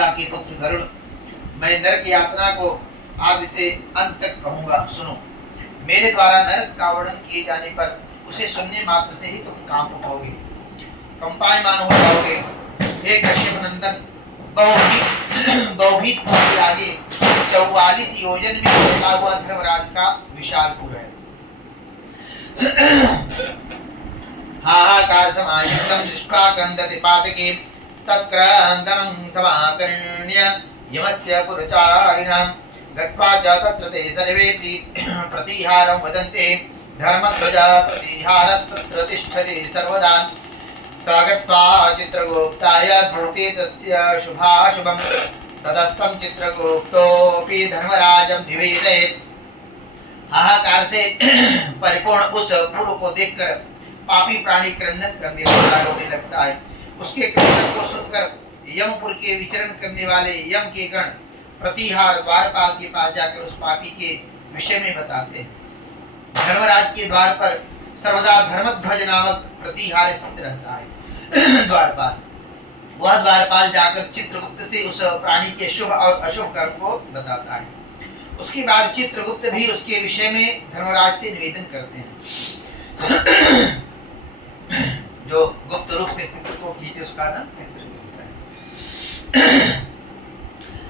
पिता के पुत्र गरुड़, मैं नरक यातना को आदि से अंत तक कहूंगा, सुनो। मेरे द्वारा नरक का वर्णन किए जाने पर उसे सुनने मात्र से ही तुम कांप उठोगे, कंपायमान हो जाओगे। हे कश्यप नंदन, बहुभीत के आगे 44 योजन में फैला हुआ धर्मराज का विशालपुर है। हाहाकार समायुक्तं दृष्ट्वा क्रन्दति पातके तत्क्रन्दनं समाकर्ण्य यमस्य पुरचारिणां गत्वा च तत्र ते सर्वे प्रतिहारं वदन्ते धर्मध्वजा प्रतिहारस्तत्र तिष्ठति सर्वदा। स्वागत्वा चित्रगुप्ताय ब्रूते तस्य शुभाशुभं ततस्तं चित्रगुप्तोऽपि धर्मराजं निवेदयेत्। हाहाकार से परिपूर्ण उस पुर को देखकर पापी प्राणी क्रंदन करने वाला रोने लगता है। उसके क्रंदन को सुनकर यमपुर के विचरण करने वाले यम के गण प्रतिहार द्वारपाल के पास जाकर उस पापी के विषय में बताते हैं। धर्मराज के द्वार पर सर्वदा धर्मध्वज नामक प्रतिहार स्थित रहता है। द्वारपाल, वह द्वारपाल जाकर चित्रगुप्त से उस प्राणी के शुभ और अशुभ कर्म को बताता है। उसके बाद चित्रगुप्त भी उसके विषय में धर्मराज से निवेदन करते हैं। जो गुप्त रूप से चित्र को खींचे उसका नाम चित्रगुप्त है।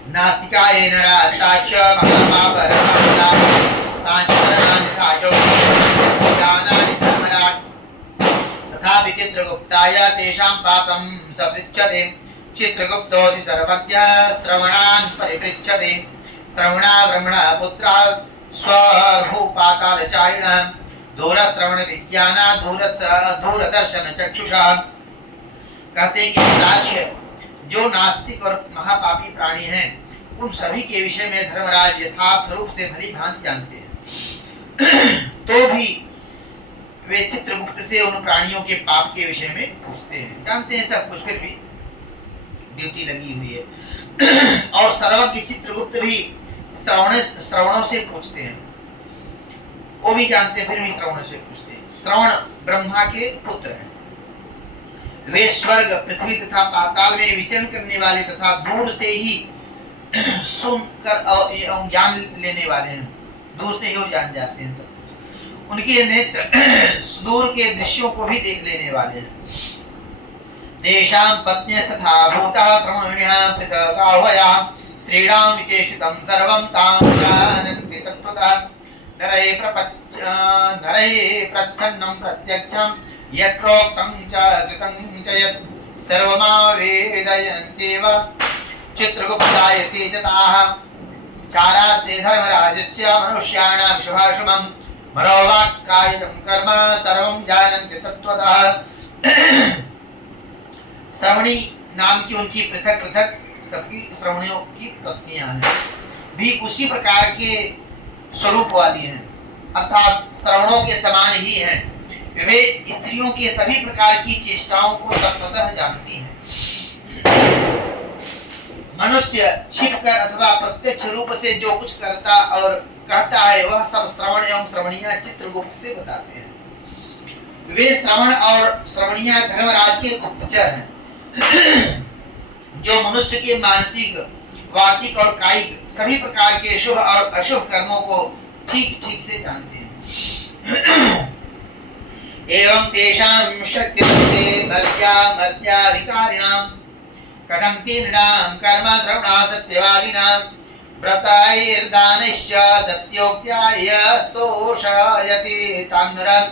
नास्तिकाये नरास्ताच महापापरमापदा तांचरणान्यथायो ज्ञानानि धर्मराट तथापि चित्रगुप्ताय तेषां पापं सपृच्छते। चित्रगुप्तोऽसि सर्वज्ञः श्रवणान् परिपृच्छते। श्रवणा ब्रह्मणा पुत्रा स्वभूपातालचारिणः दूरश्रवण विज्ञाना दूरदर्शन चक्षुषा। कहते कि साक्ष्य जो नास्तिक और महापापी प्राणी हैं उन सभी के विषय में धर्मराज यथार्थ रूप से भली भांति जानते हैं। तो भी वे चित्रगुप्त से उन प्राणियों के पाप के विषय में पूछते हैं। जानते हैं सब कुछ, फिर भी ड्यूटी लगी हुई है। और सर्वज्ञ चित्रगुप्त भी श्रवणों से पूछते हैं। वो भी जानते, फिर भी श्रवण से पूछते हैं। श्रवण ब्रह्मा के पुत्र हैं। वे स्वर्ग, पृथ्वी तथा पाताल में विचरण करने वाले तथा दूर से ही सुनकर ज्ञान लेने वाले हैं। दूर से ही वो जान जाते हैं सब कुछ। उनके नेत्र सुदूर के दृश्यों को भी देख लेने वाले हैं। तेषां पत्न्यस्तथा भूतः श्रवणिनः पृथगाह्वया स्त्रीणां विचेष्टितं सर्वं तां जानन्ति तत्त्वतः। नरये प्रच्छन्नं प्रत्यक्षं यत्रोक्तं च कृतं च यत् सर्वमावेदयन्त्येव। चित्रगुप्तायते च ताः चारास्ते धर्मराजस्य मनुष्याणां शुभाशुभं मनोवाक्कायितं कर्म सर्वं जानन्ति तत्त्वतः। श्रवणी नाम की उनकी पृथक पृथक सबकी श्रवणियों की पत्नियां हैं, भी उसी प्रकार के स्वरूप वाली हैं, अर्थात श्रवणों के समान ही हैं। वे स्त्रियों के सभी प्रकार की चेष्टाओं को तत्वतः जानती हैं। मनुष्य छिपकर अथवा प्रत्यक्ष रूप से जो कुछ करता और कहता है वह सब श्रवण एवं श्रवणियां चित्रगुप्त से बताते हैं। वे श्रवण और श्रवणियां धर्मराज के गुप्तचर हैं, जो मनुष्य के मानसिक, वाचिक और कायिक सभी प्रकार के शुभ और अशुभ कर्मों को ठीक ठीक से जानते हैं। एवं तेषां शक्तिस्ते मर्त्याधिकारिणां कथन्ति नृणां कर्म श्रवणा सत्यवादिनां व्रतैर्दानैश्च सत्योक्त्या यस्तोषयति तान् नरः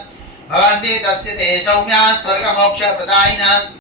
भवन्ति तस्य ते सौम्या स्वर्गमोक्षप्रदायिनः।